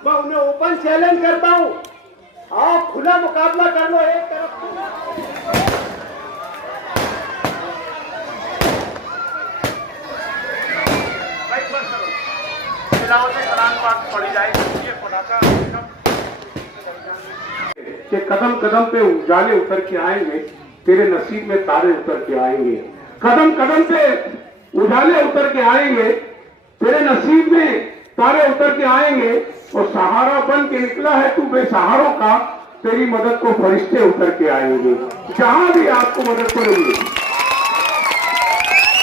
मैं उन्हें open challenge करता हूं, आप खुला मुकाबला कर लो। एक तरफ पड़ी जाएगी कि कदम कदम पे उजाले उतर के आएंगे, तेरे नसीब में तारे उतर के आएंगे। कदम कदम पे उजाले उतर के आएंगे, तेरे नसीब में तारे उतर के आएंगे। और सहारा बन के निकला है तू बेसहारों का, तेरी मदद को फरिश्ते उतर के आएंगे। जहां भी आपको मदद करेंगे,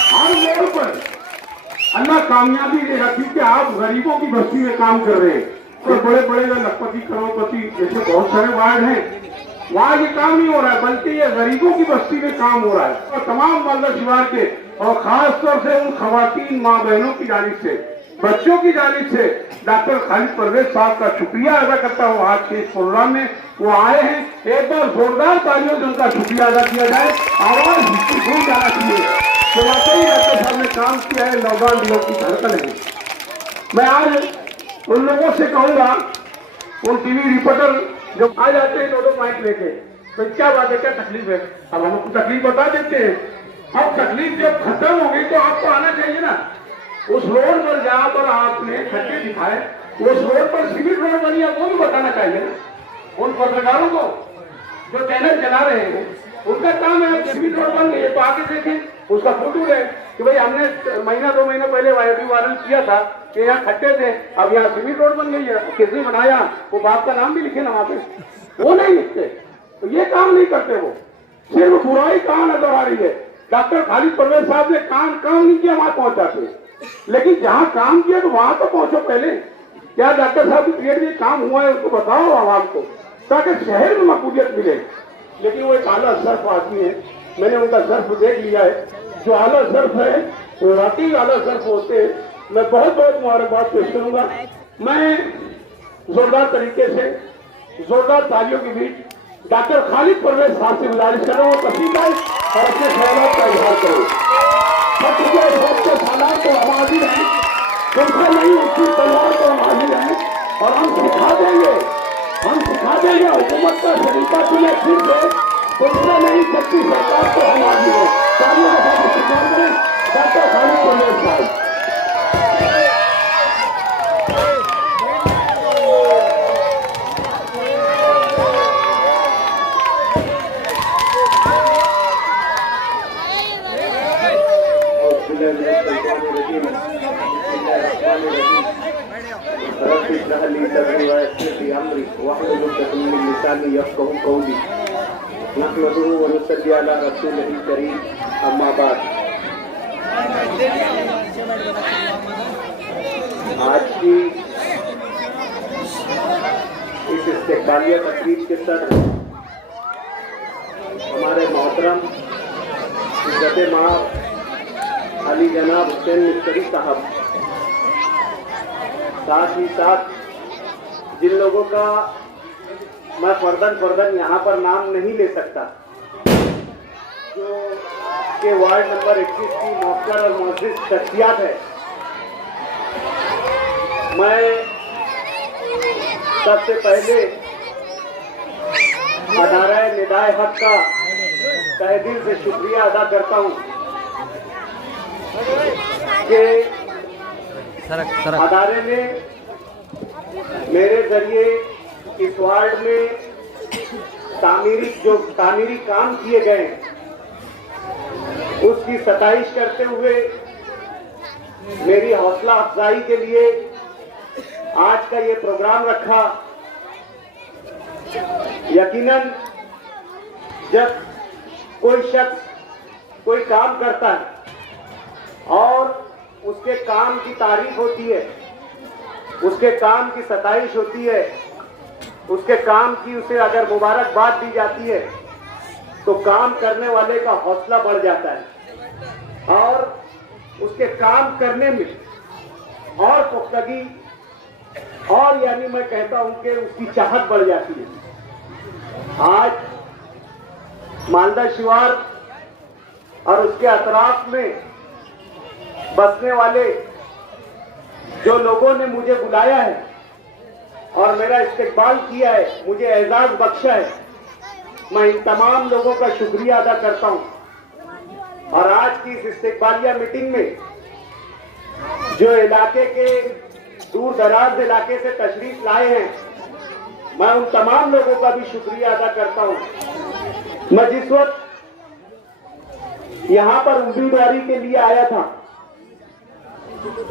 हर मोड़ पर अल्लाह कामयाबी देगा, क्योंकि आप गरीबों की बस्ती में काम कर रहे हैं। तो बड़े बड़े लखपति करोड़पति जैसे बहुत सारे वार्ड हैं, वहां ये काम नहीं हो रहा है, बल्कि ये गरीबों की बस्ती में काम हो रहा है। और तमाम मालदा शिवार के और खास तौर से उन खवातीन माँ बहनों की जानिब से, बच्चों की जानिब से डॉक्टर खालिद परवेज साहब का शुक्रिया अदा करता हूँ। आज के इस प्रोग्राम में वो आए हैं, एक बार जोरदार तालियों से उनका शुक्रिया अदा किया जाए। आवाज हिस्सी जाना चाहिए तो वाकई डॉक्टर साहब ने काम किया है, नौजवान दिलों की धड़कन है। मैं आज उन लोगों से कहूंगा, उन टीवी रिपोर्टर जो आ जाते हैं दो माइक लेके, तो क्या बात है, क्या तकलीफ है, अब हम आपको तकलीफ बता देते हैं। अब तकलीफ जब खत्म हो गई तो आपको आना चाहिए ना। उस रोड पर जहां पर आपने खड्डे दिखाए, उस रोड पर सीमेंट रोड बनी है, वो भी बताना चाहिए ना उन पत्रकारों को जो चैनल चला रहे हैं। उनका काम है सीमेंट रोड बन गई है तो आगे देखें, उसका फोटो है कि भाई हमने महीना 2 महीना पहले वायरल किया था कि यहाँ खड्डे थे, अब यहाँ सीमेंट रोड बन गई है। किसने बनाया, वो बाप का नाम भी लिखे ना वहां पे, वो नहीं लिखते। तो ये काम नहीं करते, वो सिर्फ बुराई कहाँ नजर आ रही है। डॉक्टर खालिद परवेज साहब ने काम नहीं किया, वहां पहुंचाते, लेकिन जहां काम किया तो वहां तो पहुंचो पहले। क्या डॉक्टर साहब की पीरियड में काम हुआ है उसको बताओ आवाम को, ताकि शहर में मकबूलियत मिले। लेकिन वो एक आला सर्फ आदमी है, मैंने उनका सर्फ देख लिया है। जो आला सर्फ है वो वाकई आला सर्फ होते हैं। मैं बहुत बहुत मुबारकबाद पेश करूंगा। मैं जोरदार तरीके से जोरदार तालियों के बीच डॉक्टर खालिद परवेज साहब से गुजारिश कर रहा हूँ, तस्वीर आए और अपने ख्यालों का इजहार करो। सबके हालात को हम हाजिर हैं, तुमसे नहीं उसकी तलवार को हम हाजिर हैं और हम सिखा देंगे हुकूमत का तरीका तुम्हें फिर से, तुमसे नहीं सकती सरकार को हम हाजिर हैं। तालियों के साथ इस्तेमाल करें डॉक्टर खालिद परवेज साहब। आज की इस इस्तेक़बालिया तकरीब के सर हमारे मोहतरम इज़्ज़त माब अली जनाब हुसैन मिस्त्री साहब, साथ ही साथ जिन लोगों का मैं फर्दन यहाँ पर नाम नहीं ले सकता, जो के वार्ड नंबर 21 की मौक़र और मौजूद शख्सियात है, मैं सबसे पहले अदारा निदाए हक का तहे दिल से शुक्रिया अदा करता हूँ कि अदारे ने मेरे जरिए इस वार्ड में तामीरी काम किए गए उसकी सताइश करते हुए मेरी हौसला अफजाई के लिए आज का ये प्रोग्राम रखा। यकीनन जब कोई शख्स कोई काम करता है और उसके काम की तारीफ होती है, उसके काम की सताइश होती है, उसके काम की उसे अगर मुबारकबाद दी जाती है तो काम करने वाले का हौसला बढ़ जाता है और उसके काम करने में और पुख्तगी और यानी मैं कहता हूं कि उसकी चाहत बढ़ जाती है। आज मालदा शिवार और उसके अतराफ में बसने वाले जो लोगों ने मुझे बुलाया है और मेरा इस्तेकबाल किया है, मुझे एजाज बख्शा है, मैं इन तमाम लोगों का शुक्रिया अदा करता हूं। और आज की इस इस्तेकबालिया मीटिंग में जो इलाके के दूर दराज इलाके से तशरीफ लाए हैं, मैं उन तमाम लोगों का भी शुक्रिया अदा करता हूं। मैं जिस वक्त यहां पर उम्मीदवारी के लिए आया था,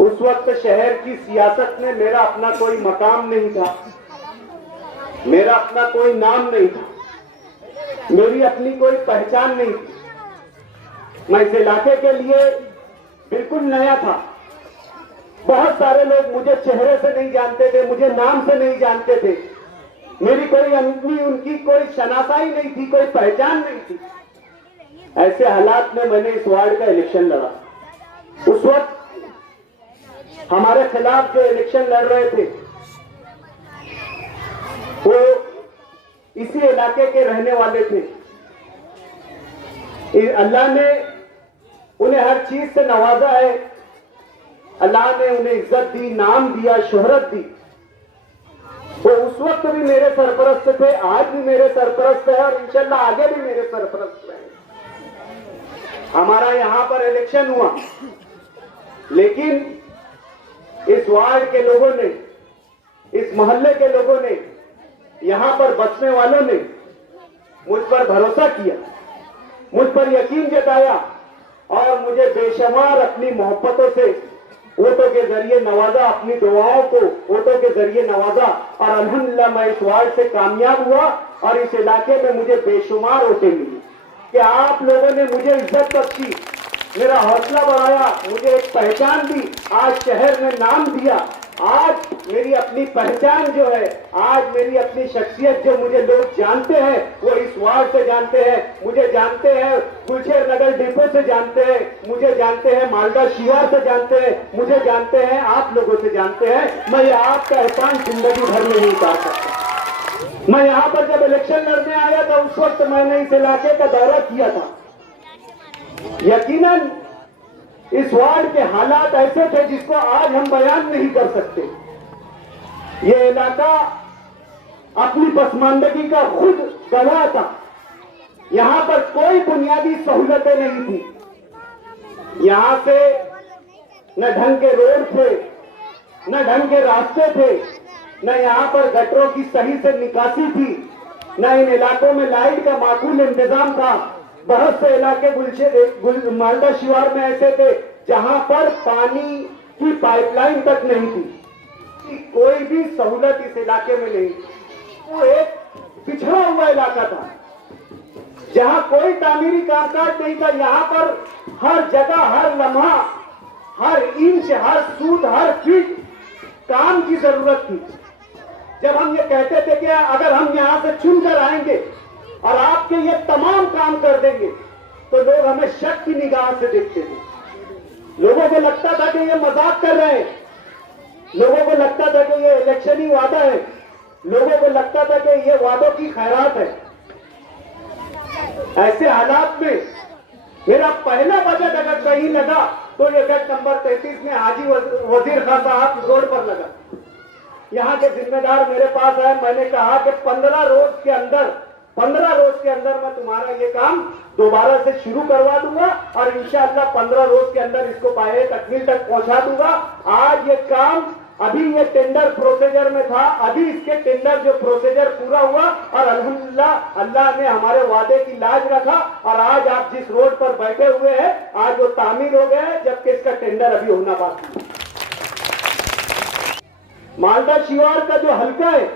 उस वक्त शहर की सियासत में मेरा अपना कोई मकाम नहीं था, मेरा अपना कोई नाम नहीं था, मेरी अपनी कोई पहचान नहीं थी। मैं इस इलाके के लिए बिल्कुल नया था। बहुत सारे लोग मुझे चेहरे से नहीं जानते थे, मुझे नाम से नहीं जानते थे, मेरी कोई उनकी कोई शनासाई नहीं थी, कोई पहचान नहीं थी। ऐसे हालात में मैंने इस वार्ड का इलेक्शन लड़ा। उस वक्त हमारे खिलाफ जो इलेक्शन लड़ रहे थे वो इसी इलाके के रहने वाले थे। अल्लाह ने उन्हें हर चीज से नवाजा है, अल्लाह ने उन्हें इज्जत दी, नाम दिया, शोहरत दी। वो उस वक्त भी मेरे सरपरस्त थे, आज भी मेरे सरपरस्त है और इंशाल्लाह आगे भी मेरे सरपरस्त रहेंगे। हमारा यहां पर इलेक्शन हुआ, लेकिन इस वार्ड के लोगों ने, इस मोहल्ले के लोगों ने, यहां पर बसने वालों ने मुझ पर भरोसा किया, मुझ पर यकीन जताया और मुझे बेशुमार अपनी मोहब्बतों से वोटों के जरिए नवाजा, अपनी दुआओं को वोटों के जरिए नवाजा। और अल्हम्दुलिल्लाह मैं इस वार्ड से कामयाब हुआ और इस इलाके में मुझे बेशुमार वोटें मिली कि आप लोगों ने मुझे इज्जत बख्शी, मेरा हौसला बढ़ाया, मुझे एक पहचान दी, आज शहर में नाम दिया। आज मेरी अपनी पहचान जो है, आज मेरी अपनी शख्सियत जो मुझे लोग जानते हैं, वो इस वार्ड से जानते हैं, मुझे जानते हैं गुलशेर नगर डिपो से जानते हैं, मुझे जानते हैं मालदा शिवार से जानते हैं, मुझे जानते हैं आप लोगों से जानते हैं। मैं ये आपका एहसान जिंदगी भर में नहीं उतार सकता। मैं यहाँ पर जब इलेक्शन लड़ने आया था, उस वक्त मैंने इस इलाके का दौरा किया था। यकीनन इस वार्ड के हालात ऐसे थे जिसको आज हम बयान नहीं कर सकते। ये इलाका अपनी पसमानदगी का खुद गवाह था। यहां पर कोई बुनियादी सहूलतें नहीं थी। यहां से न ढंग के रोड थे, न ढंग के रास्ते थे, न यहां पर गटरों की सही से निकासी थी, न इन इलाकों में लाइट का माकूल इंतजाम था। बहुत से इलाके मालदा शिवार में ऐसे थे जहां पर पानी की पाइपलाइन तक नहीं थी, कोई भी सहूलत इस इलाके में नहीं थी। वो एक पिछड़ा हुआ इलाका था जहां कोई तामीरी कामकाज नहीं था। यहां पर हर जगह, हर लम्हा, हर इंच, हर फुट, हर फीट काम की जरूरत थी। जब हम ये कहते थे कि अगर हम यहां से चुनकर आएंगे और आपके ये तमाम काम कर देंगे, तो लोग हमें शक की निगाह से देखते थे। लोगों को लगता था कि ये मजाक कर रहे हैं, लोगों को लगता था कि ये इलेक्शनी वादा है, लोगों को लगता था कि ये वादों की खैरात है। ऐसे हालात में मेरा पहला बजट अगर कहीं लगा तो ये गट नंबर 33 में हाजी वजीर खान साहब रोड पर लगा। यहाँ के जिम्मेदार मेरे पास आए, मैंने कहा कि 15 रोज के अंदर मैं तुम्हारा ये काम दोबारा से शुरू करवा दूंगा और इंशाअल्लाह 15 रोज के अंदर इसको पाए तकमील तक पहुंचा दूंगा। आज ये काम, अभी ये टेंडर प्रोसीजर में था, अभी इसके टेंडर जो प्रोसीजर पूरा हुआ और अल्हम्दुलिल्लाह अल्लाह ने हमारे वादे की लाज रखा और आज आप जिस रोड पर बैठे हुए हैं, आज वो तामीर हो गया है, जबकि इसका टेंडर अभी होना बाकी है। मालदा शिवार का जो हल्का है,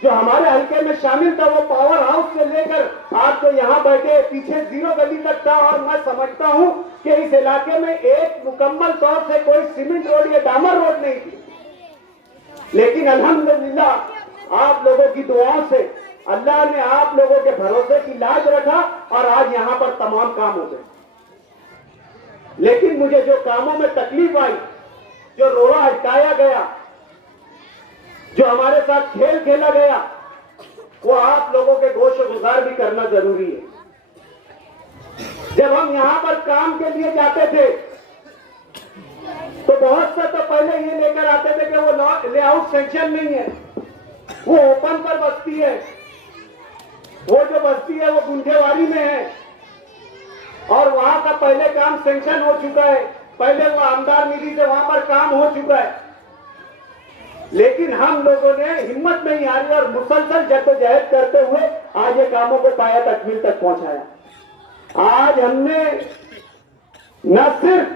जो हमारे हल्के में शामिल था, वो पावर हाउस से लेकर आज तो यहाँ बैठे पीछे 0 गली तक था। और मैं समझता हूँ कि इस इलाके में एक मुकम्मल तौर से कोई सीमेंट रोड या डामर रोड नहीं थी, लेकिन अल्हम्दुलिल्लाह आप लोगों की दुआओं से अल्लाह ने आप लोगों के भरोसे की लाज रखा और आज यहाँ पर तमाम काम हो गए। लेकिन मुझे जो कामों में तकलीफ आई, जो रोड़ा हटाया गया, जो हमारे साथ खेल खेला गया, वो आप लोगों के गोश गुजार भी करना जरूरी है। जब हम यहां पर काम के लिए जाते थे तो बहुत से तो पहले ये लेकर आते थे कि वो लेआउट सेंक्शन नहीं है, वो ओपन पर बस्ती है। वो जो बस्ती है वो गुंठेवारी में है और वहां का पहले काम सेंक्शन हो चुका है। पहले वो आमदार निधि से वहां पर काम हो चुका है, लेकिन हम लोगों ने हिम्मत नहीं हारी और मुसलसल जद्दोजहद करते हुए आज ये कामों को पाया तकमील तक पहुंचाया। आज हमने न सिर्फ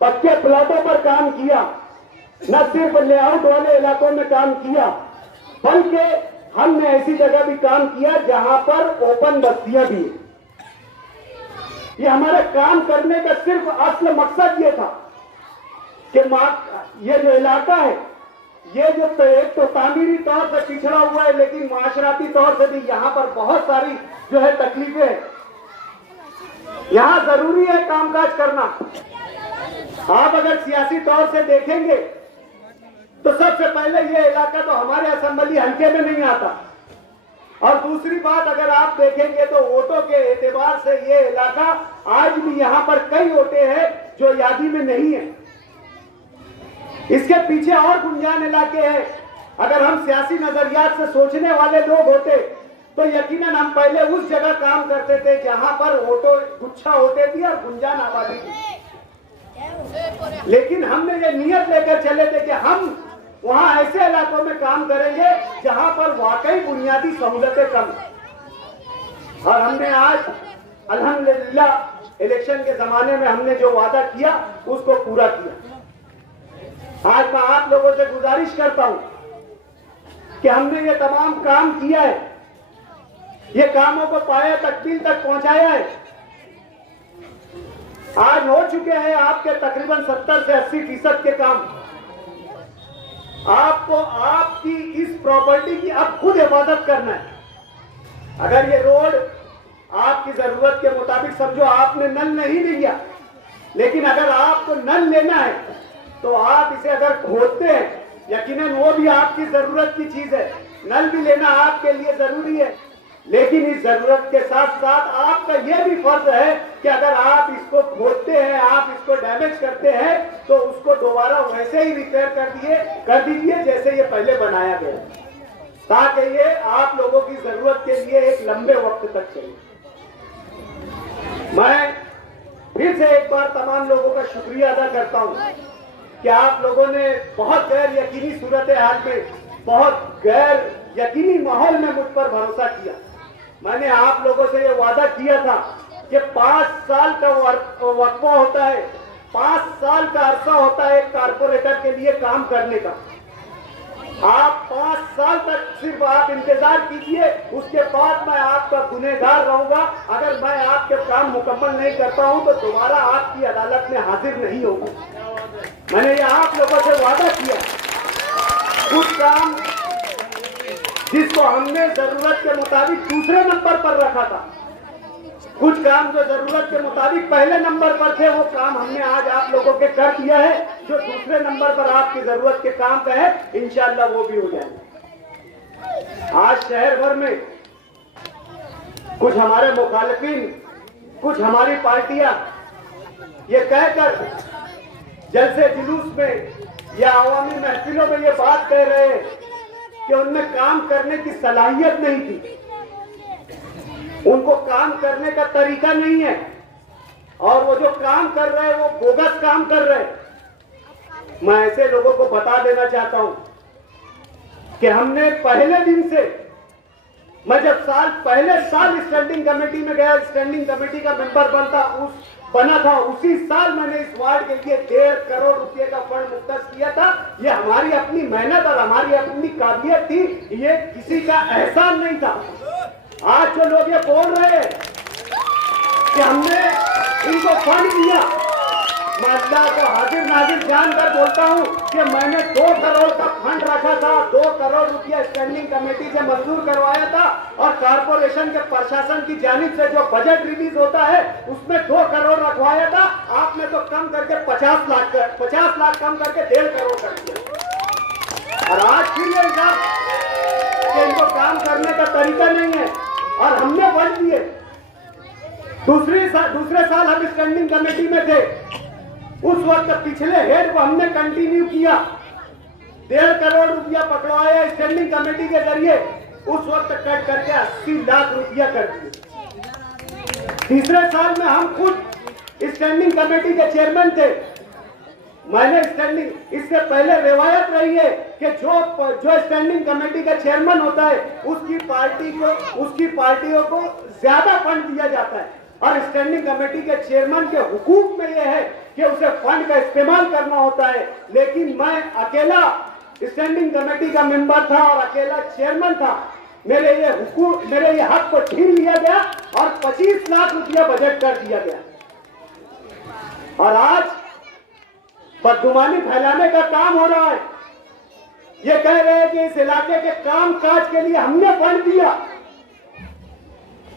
पक्के प्लॉटों पर काम किया, न सिर्फ लेआउट वाले इलाकों में काम किया, बल्कि हमने ऐसी जगह भी काम किया जहां पर ओपन बस्तियां भी है। ये हमारे काम करने का सिर्फ असल मकसद ये था कि ये जो इलाका है, ये जो एक तो तामीरी तौर से पिछड़ा हुआ है, लेकिन माशराती तौर से भी यहाँ पर बहुत सारी जो है तकलीफें हैं। यहाँ जरूरी है कामकाज करना। आप अगर सियासी तौर से देखेंगे तो सबसे पहले ये इलाका तो हमारे असेंबली हल्के में नहीं आता, और दूसरी बात अगर आप देखेंगे तो वोटों के एतबार से ये इलाका आज भी यहाँ पर कई वोटे हैं जो यादी में नहीं है। इसके पीछे और गुंजान इलाके हैं। अगर हम सियासी नजरियात से सोचने वाले लोग होते तो यकीनन हम पहले उस जगह काम करते थे जहां पर वोटों गुच्छा होते थी और गुंजान आबादी थी, लेकिन हमने ये नियत लेकर चले थे कि हम वहां ऐसे इलाकों में काम करेंगे जहां पर वाकई बुनियादी सहूलतें कम हैं। और हमने आज अल्हम्दुलिल्लाह इलेक्शन के जमाने में हमने जो वादा किया उसको पूरा किया। आज मैं आप लोगों से गुजारिश करता हूं कि हमने ये तमाम काम किया है, ये कामों को पाया तकमील तक पहुंचाया है। आज हो चुके हैं आपके तकरीबन 70 से 80% के काम। आपको आपकी इस प्रॉपर्टी की अब खुद हिफाजत करना है। अगर ये रोड आपकी जरूरत के मुताबिक, समझो आपने नल नहीं लिया, लेकिन अगर आपको नल लेना है तो आप इसे अगर खोदते हैं, यकीनन वो भी आपकी जरूरत की चीज है, नल भी लेना आपके लिए जरूरी है, लेकिन इस जरूरत के साथ साथ आपका यह भी फर्ज है कि अगर आप इसको खोदते हैं, आप इसको डैमेज करते हैं, तो उसको दोबारा वैसे ही रिपेयर कर दीजिए जैसे ये पहले बनाया गया, ताकि ये आप लोगों की जरूरत के लिए एक लंबे वक्त तक चले। मैं फिर से एक बार तमाम लोगों का शुक्रिया अदा करता हूं कि आप लोगों ने बहुत गैर यकीनी सूरत हाल में, बहुत गैर यकीनी माहौल में मुझ पर भरोसा किया। मैंने आप लोगों से ये वादा किया था कि 5 साल का वक्फा होता है, 5 साल का अरसा होता है एक कारपोरेटर के लिए काम करने का। आप 5 साल तक सिर्फ आप इंतजार कीजिए, उसके बाद मैं आपका गुनहगार रहूंगा। अगर मैं आपके काम मुकम्मल नहीं करता हूं तो दोबारा आपकी अदालत में हाजिर नहीं होगा। मैंने ये आप लोगों से वादा किया। कुछ काम जिसको हमने जरूरत के मुताबिक दूसरे नंबर पर रखा था, कुछ काम जो जरूरत के मुताबिक पहले नंबर पर थे, वो काम हमने आज आप लोगों के कर दिया है। जो दूसरे नंबर पर आपकी जरूरत के काम का है, इंशाअल्लाह वो भी हो जाएंगे। आज शहर भर में कुछ हमारे मुखालिफिन, कुछ हमारी पार्टियां ये कहकर जलसे जुलूस में या अवामी महफिलों में ये बात कह रहे हैं कि उनमें काम करने की सलाहियत नहीं थी, उनको काम करने का तरीका नहीं है, और वो जो काम कर रहे हैं वो बोगस काम कर रहे हैं। मैं ऐसे लोगों को बता देना चाहता हूं कि हमने पहले दिन से, मैं जब पहले साल स्टैंडिंग कमेटी में गया, स्टैंडिंग कमेटी का मेंबर बना था, उसी साल मैंने इस वार्ड के लिए 1.5 करोड़ रुपए का फंड मुख्तस किया था। ये हमारी अपनी मेहनत और हमारी अपनी काबिलियत थी, ये किसी का एहसान नहीं था। आज जो लोग ये बोल रहे हैं कि हमने इनको फंड दिया, मैं अल्लाह को हाजिर नाजिर जानकर बोलता हूं कि मैंने 2 करोड़ का फंड रखा था, 2 करोड़ रुपया स्टैंडिंग कमेटी से मंजूर करवाया था, और कारपोरेशन के प्रशासन की जानिब से जो बजट रिलीज होता है उसमें 2 करोड़ रखवाया था। आपने तो कम करके 50 लाख कम करके 1.5 करोड़ कर दिया। और आज फिर ये कि इनको काम करने का तरीका नहीं है, और हमने फंड दिए। दूसरे साल हम स्टैंडिंग कमेटी में थे, उस वक्त पिछले हेड को हमने कंटिन्यू किया 1.5 करोड़ रुपया पकड़वाया स्टैंडिंग कमेटी के जरिए, उस वक्त कट करके 80 लाख रुपया कर दिए। तीसरे साल में हम खुद स्टैंडिंग कमेटी के चेयरमैन थे। मैंने स्टैंडिंग, इससे पहले रिवायत रही है कि जो स्टैंडिंग कमेटी का चेयरमैन होता है उसकी पार्टियों को ज्यादा फंड दिया जाता है, और स्टैंडिंग कमेटी के चेयरमैन के हुकूम में यह है कि उसे फंड का इस्तेमाल करना होता है। लेकिन मैं अकेला स्टैंडिंग कमेटी का मेंबर था और अकेला चेयरमैन था। मेरे ये हक को छीन लिया गया और 25 लाख रुपया बजट कर दिया गया। और आज बदगुमानी फैलाने का काम हो रहा है। ये कह रहे हैं कि इस इलाके के काम काज के लिए हमने फंड दिया।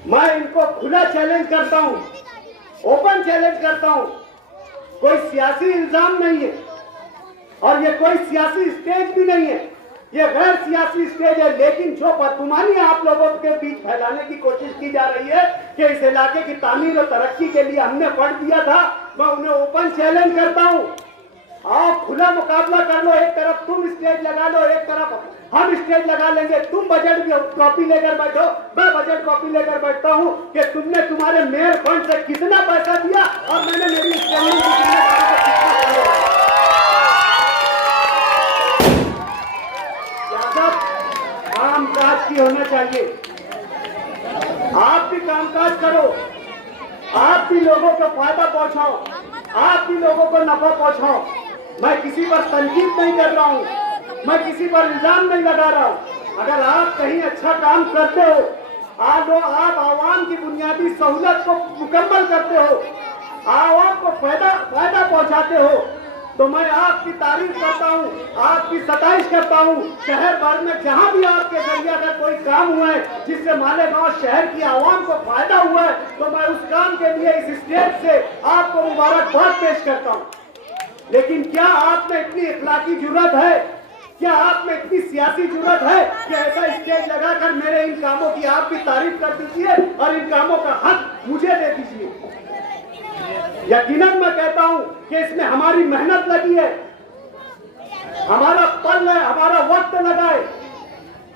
मैं इनको खुला चैलेंज करता हूं, ओपन चैलेंज करता हूं। कोई सियासी इल्जाम नहीं है और ये कोई सियासी स्टेज भी नहीं है, ये गैर सियासी स्टेज है। लेकिन जो बदगुमानी आप लोगों के बीच फैलाने की कोशिश की जा रही है कि इस इलाके की तामीर और तरक्की के लिए हमने फंड दिया था, मैं उन्हें ओपन चैलेंज करता हूं। आप खुला मुकाबला कर लो, एक तरफ तुम स्टेज लगा लो, एक तरफ हम स्टेज लगा लेंगे। तुम बजट कॉपी लेकर बैठो, मैं बजट कॉपी लेकर बैठता हूं कि तुमने तुम्हारे मेयर फंड से कितना पैसा दिया और मैंने मेरी स्टैंडिंग की कामकाज की होना चाहिए। आप भी कामकाज करो, आप भी लोगों को फायदा पहुंचाओ, आप भी लोगों को नफा पहुंचाओ। मैं किसी पर तनकीद नहीं कर रहा हूं, मैं किसी पर इल्जाम नहीं लगा रहा हूं। अगर आप कहीं अच्छा काम करते हो, आप आवाम की बुनियादी सहूलत को मुकम्मल करते हो, आवाम को फायदा पहुंचाते हो, तो मैं आपकी तारीफ करता हूं, आपकी सताइश करता हूं। शहर भर में जहां भी आपके जरिए अगर कोई काम हुआ है जिससे मालेगांव शहर की आवाम को फायदा हुआ है, तो मैं उस काम के लिए इस स्टेज से आपको मुबारकबाद पेश करता हूं। लेकिन क्या आप में इतनी इखलाकी जुर्रत है, क्या आप में इतनी सियासी जुर्रत है कि ऐसा स्टेज लगाकर मेरे इन कामों की आप भी तारीफ कर दीजिए और इन कामों का हक मुझे दे दीजिए? यकीनन मैं कहता हूं कि इसमें हमारी मेहनत लगी है, हमारा पल है, हमारा वक्त लगा है,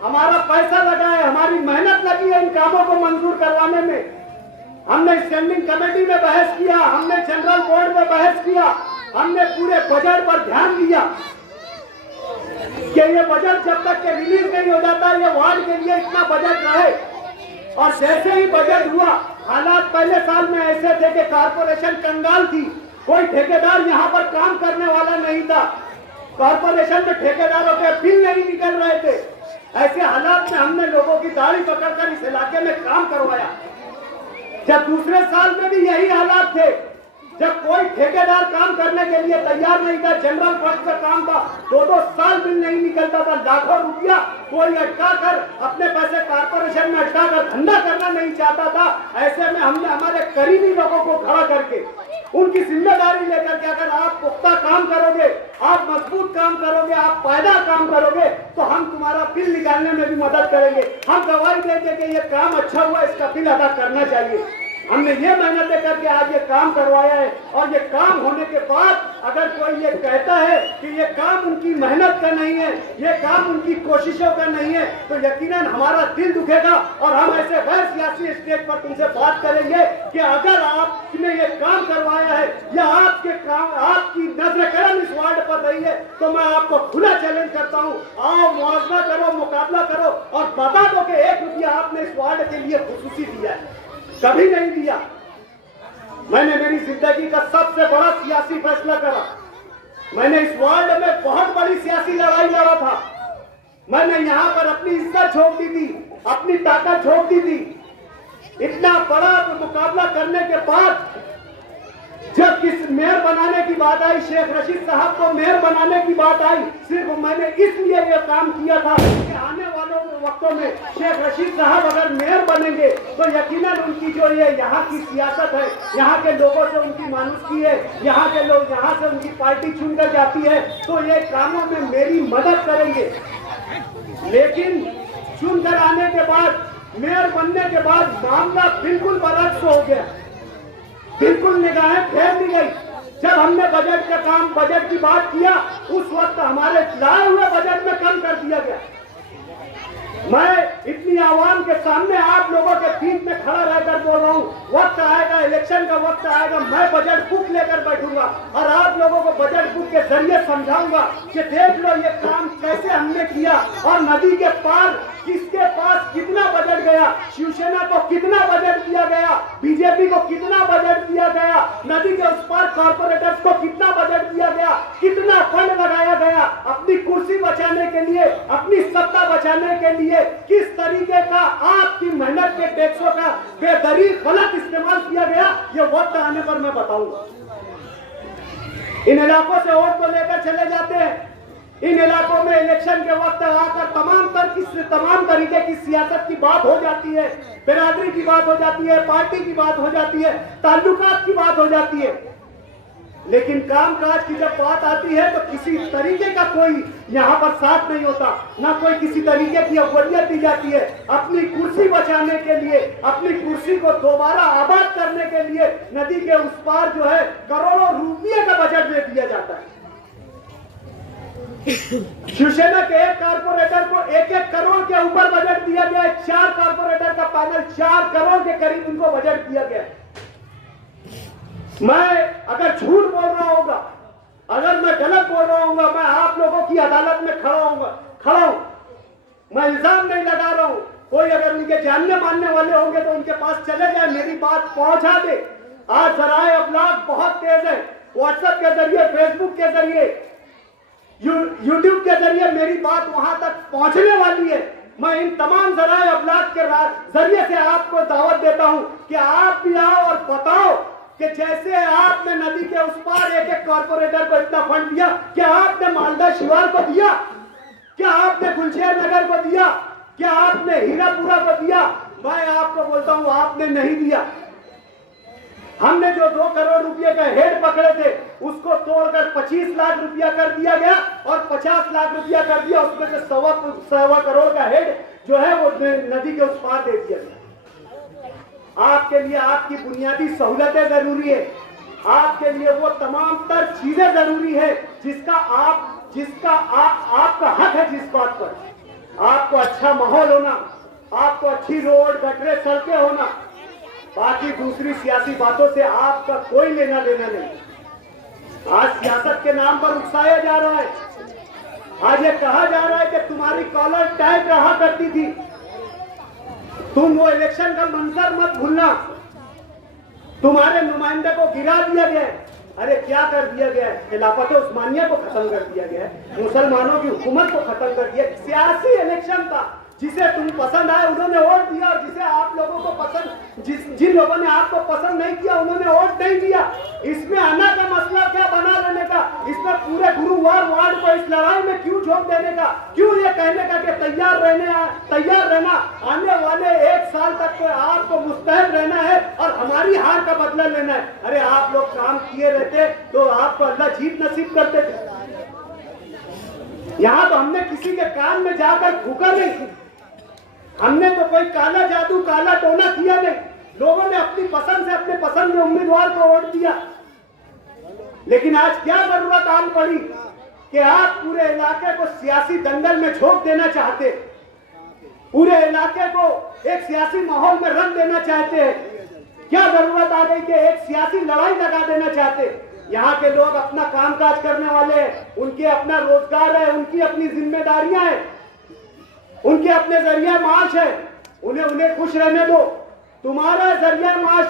हमारा पैसा लगा है, हमारी मेहनत लगी है इन कामों को मंजूर करवाने में। हमने स्टैंडिंग कमेटी में बहस किया, हमने जनरल बोर्ड में बहस किया, हमने पूरे बजट पर ध्यान दिया कि ये बजट जब तक के रिलीज नहीं हो जाता, ये वार्ड के लिए इतना बजट रहे। और जैसे ही बजट हुआ, हालात पहले साल में ऐसे थे कि कारपोरेशन कंगाल थी, कोई ठेकेदार यहाँ पर काम करने वाला नहीं था, कारपोरेशन में ठेकेदारों के बिल नहीं निकल रहे थे। ऐसे हालात में हमने लोगों की दाढ़ी पकड़कर इस इलाके में काम करवाया। जब दूसरे साल में भी यही हालात थे, जब कोई ठेकेदार काम करने के लिए तैयार नहीं था, जनरल फंड का काम था, 2-2 साल बिल नहीं निकलता था, लाखों रुपया कोई अटका कर अपने पैसे कारपोरेशन में अटका कर धंधा करना नहीं चाहता था। ऐसे में हमने हमारे करीबी लोगों को खड़ा करके उनकी जिम्मेदारी लेकर के, अगर आप पुख्ता काम करोगे, आप मजबूत काम करोगे, आप फायदा काम करोगे, तो हम तुम्हारा बिल निकालने में भी मदद करेंगे। हम गवाही देंगे कि ये काम अच्छा हुआ, इसका बिल अदा करना चाहिए। हमने ये मेहनत करके आज ये काम करवाया है, और ये काम होने के बाद अगर कोई ये कहता है कि ये काम उनकी मेहनत का नहीं है, ये काम उनकी कोशिशों का नहीं है, तो यकीनन हमारा दिल दुखेगा और हम ऐसे गैर सियासी स्टेज पर तुमसे बात करेंगे कि अगर आपने ये काम करवाया है या आपकी नजर करम इस वार्ड पर रही है, तो मैं आपको खुला चैलेंज करता हूँ, आओ मुआवजा करो, मुकाबला करो और बता दो कि 1 रुपया आपने इस वार्ड के लिए खुसूसी दिया है। कभी नहीं दिया। मैंने मेरी जिंदगी का सबसे बड़ा सियासी फैसला करा। मैंने इस वार्ड में बहुत बड़ी सियासी लड़ाई लड़ा था। मैंने यहाँ पर अपनी इज्जत झोंक दी थी, अपनी ताकत झोंक दी थी। इतना बड़ा मुकाबला करने के बाद जब किस मेयर बनाने की बात आई, शेख रशीद साहब को मेयर बनाने की बात आई, सिर्फ मैंने इसलिए यह काम किया था कि आने वालों वक्तों में शेख रशीद साहब अगर मेयर बनेंगे तो यकीनन उनकी जो ये यहाँ की सियासत है, यहाँ के लोगों से उनकी मानुषी है, यहाँ के लोग यहाँ से उनकी पार्टी चुनकर जाती है, तो ये कामों में मेरी मदद करेंगे। लेकिन चुनकर आने के बाद, मेयर बनने के बाद मामला बिल्कुल बरअक्स हो गया, बिल्कुल निगाहें फेर दी गई। जब हमने बजट का काम, बजट की बात किया, उस वक्त हमारे लाए हुए बजट में कम कर दिया गया। मैं इतनी आवाम के सामने आप लोगों के बीच में खड़ा रहकर बोल रहा हूँ, वक्त आएगा, इलेक्शन का वक्त आएगा, मैं बजट बुक लेकर बैठूंगा और आप लोगों को बजट बुक के जरिए समझाऊंगा कि देख लो ये काम कैसे हमने किया और नदी के पार किसके पास कितना बजट गया, शिवसेना को कितना बजट दिया गया, बीजेपी को कितना बजट दिया गया, नदी के उस पार कॉर्पोरेटर्स को कितना बजट दिया गया, कितना फंड लगाया गया अपनी कुर्सी बचाने के लिए, अपनी सत्ता बचाने के लिए, किस तरीके का आपकी मेहनत के टैक्सों का बेदरीग गलत इस्तेमाल किया गया, ये वक्त आने पर मैं बताऊंगा। इन इलाकों से वोट को लेकर चले जाते हैं, इन इलाकों में इलेक्शन के वक्त आकर तमाम तरीके की सियासत की बात हो जाती है, बिरादरी की बात हो जाती है, पार्टी की बात हो जाती है, ताल्लुकात की बात हो जाती है, लेकिन कामकाज की जब बात आती है तो किसी तरीके का कोई यहाँ पर साथ नहीं होता, ना कोई किसी तरीके की अव्वलियत दी जाती है। अपनी कुर्सी बचाने के लिए, अपनी कुर्सी को दोबारा आबाद करने के लिए नदी के उस पार जो है करोड़ों रुपये का बजट दे दिया जाता है। शिवसेना के एक कारपोरेटर को 1-1 करोड़ के ऊपर बजट दिया गया है। 4 कारपोरेटर का पैनल 4 करोड़ के करीब उनको बजट दिया गया है। मैं अगर झूठ बोल रहा होगा, अगर मैं गलत बोल रहा हूँ, मैं आप लोगों की अदालत में खड़ा हूँ। मैं इल्जाम नहीं लगा रहा हूँ। कोई अगर उनके जानने मानने वाले होंगे तो उनके पास चले जाए, मेरी बात पहुंचा दे। आज जराए अबलाग बहुत तेज है, व्हाट्सएप के जरिए, फेसबुक के जरिए, यूट्यूब के जरिए मेरी बात वहां तक पहुंचने वाली है। मैं इन तमाम जराए अबलाग के जरिए से आपको दावत देता हूं कि आप भी आओ और बताओ कि जैसे आपने नदी के उस पार 1-1 कॉर्पोरेटर को इतना फंड दिया, क्या आपने मालदा शिवार को दिया? क्या आपने गुलशेर नगर को दिया? क्या आपने हीरापुरा को दिया? मैं आपको बोलता हूं आपने नहीं दिया। हमने जो 2 करोड़ रुपए का हेड पकड़े थे उसको तोड़कर 25 लाख रुपया कर दिया गया और 50 लाख रुपया कर दिया, उसमें से 1.25 करोड़ का हेड जो है वो नदी के उस पार दे दिया गया। आपके लिए आपकी बुनियादी सहूलतें जरूरी है, आपके लिए वो तमाम तर चीजें जरूरी है जिसका आपका हक है। जिस बात पर आपको अच्छा माहौल होना, आपको अच्छी रोड, गटरे, सड़कें होना, बाकी दूसरी सियासी बातों से आपका कोई लेना देना नहीं। आज सियासत के नाम पर उकसाया जा रहा है, आज ये कहा जा रहा है कि तुम्हारी कॉलर टाइट रहा करती थी, तुम वो इलेक्शन का मंजर मत भूलना, तुम्हारे नुमाइंदे को गिरा दिया गया है। अरे क्या कर दिया गया है? खिलाफत उस्मानिया को खत्म कर दिया गया है, मुसलमानों की हुकूमत को खत्म कर दिया। सियासी इलेक्शन था, जिसे तुम पसंद आए उन्होंने वोट दिया और जिसे आप लोगों को पसंद, जिन लोगों ने आपको पसंद नहीं किया उन्होंने वोट नहीं दिया। इसमें आना का मसला क्या बना लेने का? इसमें पूरे गुरुवार वार्ड को इस लड़ाई में क्यों झोंक देने का? क्यों ये कहने का कि तैयार रहना, आने वाले 1 साल तक तो आपको मुस्तैद रहना है और हमारी हार का बदला लेना है। अरे आप लोग काम किए रहते तो आपको अल्लाह जीत नसीब करते थे। यहाँ तो हमने किसी के कान में जाकर फूका नहीं, हमने तो कोई काला जादू, काला टोना किया नहीं। लोगों ने अपनी पसंद से अपने पसंद के उम्मीदवार को वोट दिया। लेकिन आज क्या जरूरत आन पड़ी कि आप पूरे इलाके को सियासी दंगल में झोंक देना चाहते, पूरे इलाके को एक सियासी माहौल में रंग देना चाहते हैं। क्या जरूरत आ गई कि एक सियासी लड़ाई लगा देना चाहते? यहाँ के लोग अपना कामकाज करने वाले हैं, उनके अपना रोजगार है, उनकी अपनी जिम्मेदारियां हैं, उनके अपने जरिया माश है, उन्हें खुश रहने दो। तुम्हारा जरिया माश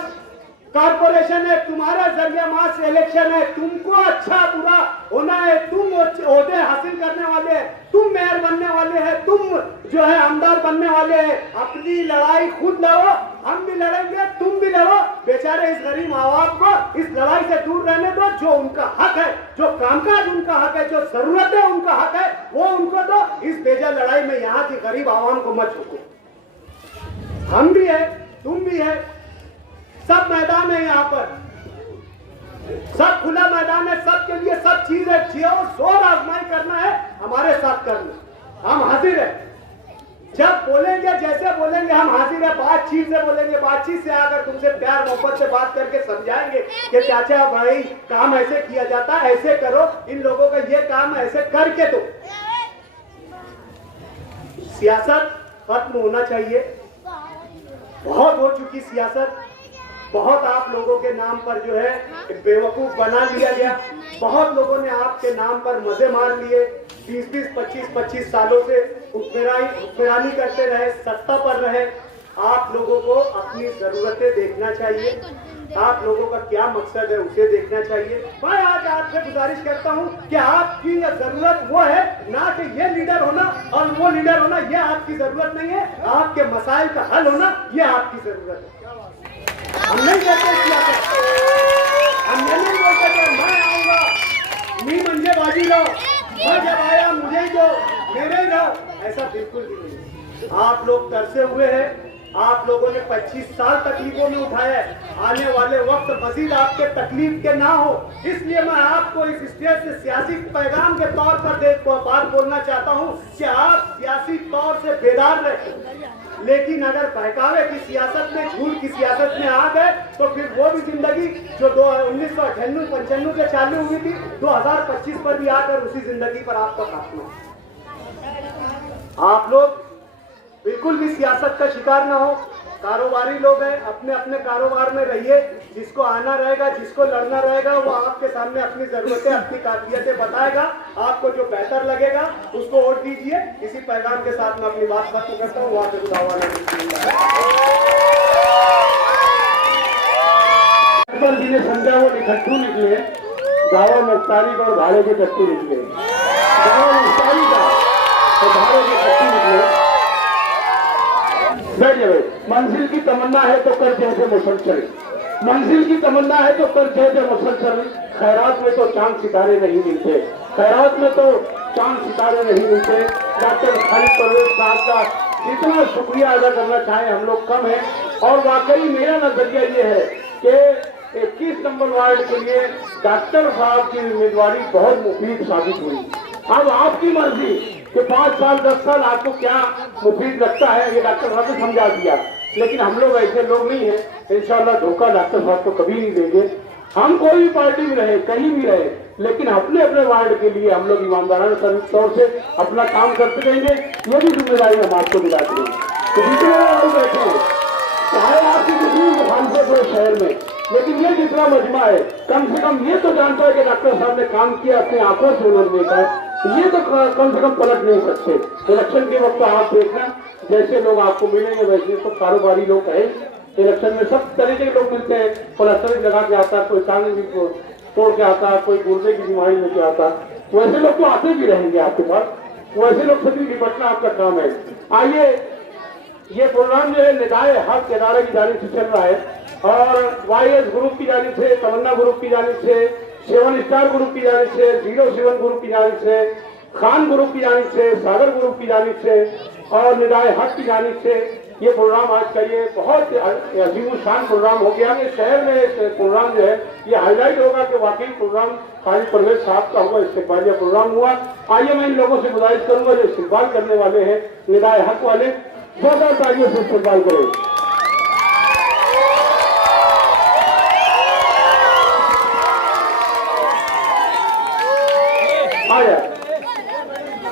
कारपोरेशन है, तुम्हारा जरिया माश इलेक्शन है, तुमको अच्छा बुरा होना है, तुम ओहदे हासिल करने वाले हैं, तुम मेयर बनने वाले हैं, तुम जो है आमदार बनने वाले हैं। अपनी लड़ाई खुद लड़ो, हम भी लड़ेंगे, तुम भी लड़ो। बेचारे इस गरीब आवाम को इस लड़ाई से दूर रहने दो। जो उनका हक है, जो कामकाज उनका हक है, जो जरूरतें उनका हक है, वो उनको दो। इस बेजा लड़ाई में यहाँ की गरीब आवाम को मत झुको। हम भी है, तुम भी है, सब मैदान है, यहाँ पर सब खुला मैदान है, सबके लिए सब चीजें जोर आजमाई करना है, हमारे साथ करना, हम हाजिर है। जब बोलेंगे, जैसे बोलेंगे हम हाजिर है, बातचीत से बोलेंगे, बातचीत से आकर तुमसे प्यार मोहब्बत से बात करके समझाएंगे कि चाचा भाई काम ऐसे किया जाता है, ऐसे करो, इन लोगों का ये काम ऐसे करके दो। सियासत खत्म होना चाहिए, बहुत हो चुकी सियासत, बहुत आप लोगों के नाम पर जो है बेवकूफ बना लिया गया, बहुत लोगों ने आपके नाम पर मजे मार लिए, 20-20, 25-25 सालों से हुक्मरानी करते रहे, सत्ता पर रहे। आप लोगों को अपनी जरूरतें देखना चाहिए, आप लोगों का क्या मकसद है उसे देखना चाहिए। मैं आज आपसे गुजारिश करता हूं कि आपकी जरूरत वो है ना कि ये लीडर होना और वो लीडर होना, ये आपकी जरूरत नहीं है। आपके मसाइल का हल होना ये आपकी जरूरत है। हम नहीं करते सियासत, हम नहीं बोलते कि मैं आऊंगा मी मंजे बाजी लो, मैं जब आया मुझे ही दो, मेरे ही रहो, ऐसा बिल्कुल भी नहीं। आप लोग तरसे हुए हैं, आप लोगों ने 25 साल तकलीफों में उठाया है, आने वाले वक्त मजीद आपके तकलीफ के ना हो, इसलिए मैं आपको इस स्टेज से सियासी पैगाम के तौर पर बात बोलना चाहता हूं कि आप सियासी तौर से बेदार रहे, लेकिन अगर बहकावे की सियासत में, झूठ की सियासत में आ गए तो फिर वो भी जिंदगी जो 1998-95 से चालू हुई थी, 2025 पर भी आकर उसी जिंदगी पर आपका खात्मा। आप लोग बिल्कुल भी सियासत का शिकार ना हो, कारोबारी लोग हैं, अपने अपने कारोबार में रहिए, जिसको आना रहेगा, जिसको लड़ना रहेगा, वो आपके सामने अपनी जरूरतें, अपनी काबिलियतें बताएगा, आपको जो बेहतर लगेगा उसको वोट दीजिए। इसी पैगाम के साथ मैं अपनी बात खत्म करता हूँ। वहां से जी ने समझा वो निखट्टू निकले, दावा मुख्तारी का और भाड़े के टट्टू निकले, दावा मुख्तारी का और भाड़े के टट्टू निकले। मंजिल की तमन्ना है तो कर जैसे मुसलसल, मंजिल की तमन्ना है तो कर जैसे मुसलसल, खैरात में तो चांद सितारे नहीं मिलते, खैरात में तो चांद सितारे नहीं मिलते। डॉक्टर खालिद परवेज साहब का जितना शुक्रिया अदा करना चाहें हम लोग कम है। और वाकई मेरा नजरिया ये है कि 21 नंबर वार्ड के लिए डॉक्टर साहब की उम्मीदवारी बहुत मुफीद साबित हुई। अब आपकी मर्जी कि 5 साल 10 साल आपको क्या मुफीद लगता है, ये डॉक्टर साहब ने समझा दिया, लेकिन हम लोग ऐसे लोग नहीं है, इंशाल्लाह धोखा डॉक्टर साहब को कभी नहीं देंगे। हम कोई भी पार्टी में रहे, कहीं भी रहे, लेकिन अपने अपने वार्ड के लिए हम लोग ईमानदाराना तौर से अपना काम करते रहेंगे। ये भी जिम्मेदारी हम आपको दिलाते हैं। तो जितने लोग बैठे हैं, चाहे आपकी किसी मुखालफत हो शहर में, लेकिन ये जितना मजमा है कम से कम ये तो जानता है कि डॉक्टर साहब ने काम किया, अपनी आंखों से उन्होंने देखा है, ये तो कम से कम पलट नहीं सकते। इलेक्शन के वक्त आप देखना जैसे लोग आपको मिलेंगे वैसे तो कारोबारी लोग हैं, इलेक्शन में सब तरीके के लोग मिलते हैं, प्लास्टर लगा के आता है, कोई टांग भी तोड़ के आता है, कोई गुर्दे की बीमारी लेके आता है, वैसे लोग तो आते भी रहेंगे आपके पास, वैसे लोग सभी निपटना आपका काम है। आइए, ये प्रोग्राम जो है निदाए हक इदारे की जानिब से चल रहा है और YS ग्रुप की जानिब से, तमन्ना ग्रुप की जानिब से, 7 स्टार ग्रुप की जानिब से, 07 ग्रुप की जानिब से, खान ग्रुप की जानिब से, सागर ग्रुप की जानिब से और निदाए हक की जानिब से ये प्रोग्राम आज का ये बहुत अजीम शान प्रोग्राम हो गया। कि शहर में प्रोग्राम जो है ये हाईलाइट होगा कि वाकई प्रोग्राम खालिद परवेज साहब का हुआ, इस्तेकबालिया प्रोग्राम हुआ। आइए मैं इन लोगों से गुजारिश करूंगा जो इस्तेकबाल करने वाले हैं निदाए हक वाले, जोरदार तालियों से इस्तेकबाल करें।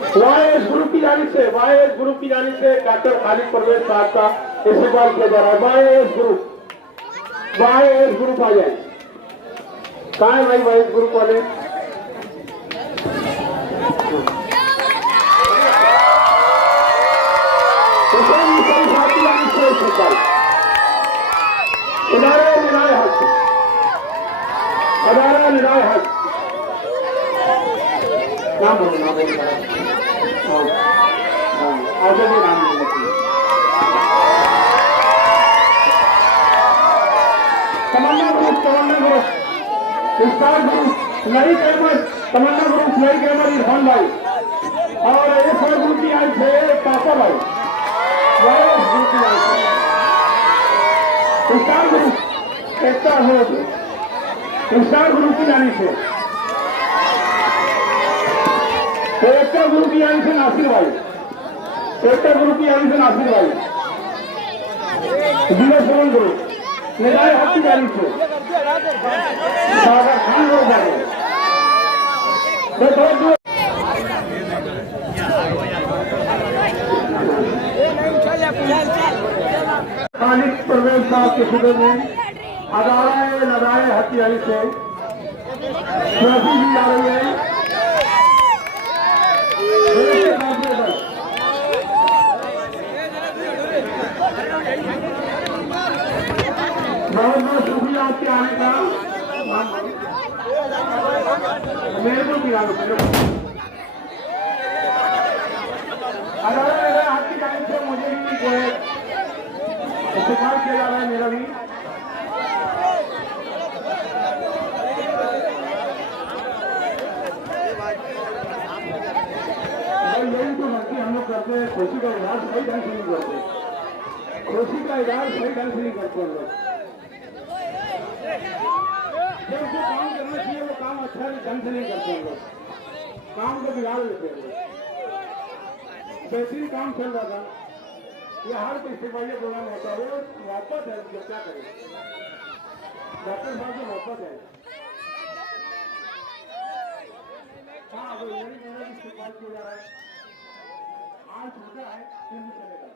YS ग्रुप की जानिब से, YS ग्रुप की जानिब से डॉक्टर खालिद परवेज साहब का इस्तेमाल किया जा रहा है। YS ग्रुप आ जाए, कहाँ है भाई YS ग्रुप वाले? इदारा निदाए हक, इदारा निदाए हक, नाम बोलो, नाम बोलो, आगे भी नाम बोलो। तमन्ना ग्रुप, स्टार ग्रुप, नई कैमर, तमन्ना ग्रुप, नई कैमर इरफान भाई और एक और ग्रुप की आई थे पापा भाई, ग्रुप की आई थे स्टार ग्रुप, स्टार ग्रुप की जानी से, एकता ग्रुप की यानी से नासिर भाई, एकता ग्रुप की यानी से नासिर भाई, जीरो ग्रुप लगाए हत्ती गाड़ी से बाबा खान लोग जाए स्थानिक प्रवेश साहब के शिविर में अदालत लगाए हथियारी से ट्रॉफी भी आ रही है। बहुत बहुत शुक्रिया आपके आने का। मेरे को भी आगे अदालत आपकी जाने से मुझे भी जो है इस्तेमाल किया जा रहा है। मेरा भी यही तो भक्ति हम लोग करते हैं। खुशी का इलाज सही ढंग से नहीं करते, खुशी का इलाज सही ढंग से नहीं करते हम लोग। जब जो काम करना चाहिए वो काम अच्छा ढंग से नहीं करते हम लोग, काम को बिगाड़ लेते हैं। बेहतरीन काम चल रहा था, ये हर कोई सिपाही प्रोग्राम होता है, वो मोहब्बत है। जो क्या करें, डॉक्टर साहब की मोहब्बत है। हाँ वो मेरा भी सिपाही किया जा रहा है। आज छोटा है फिर भी चलेगा।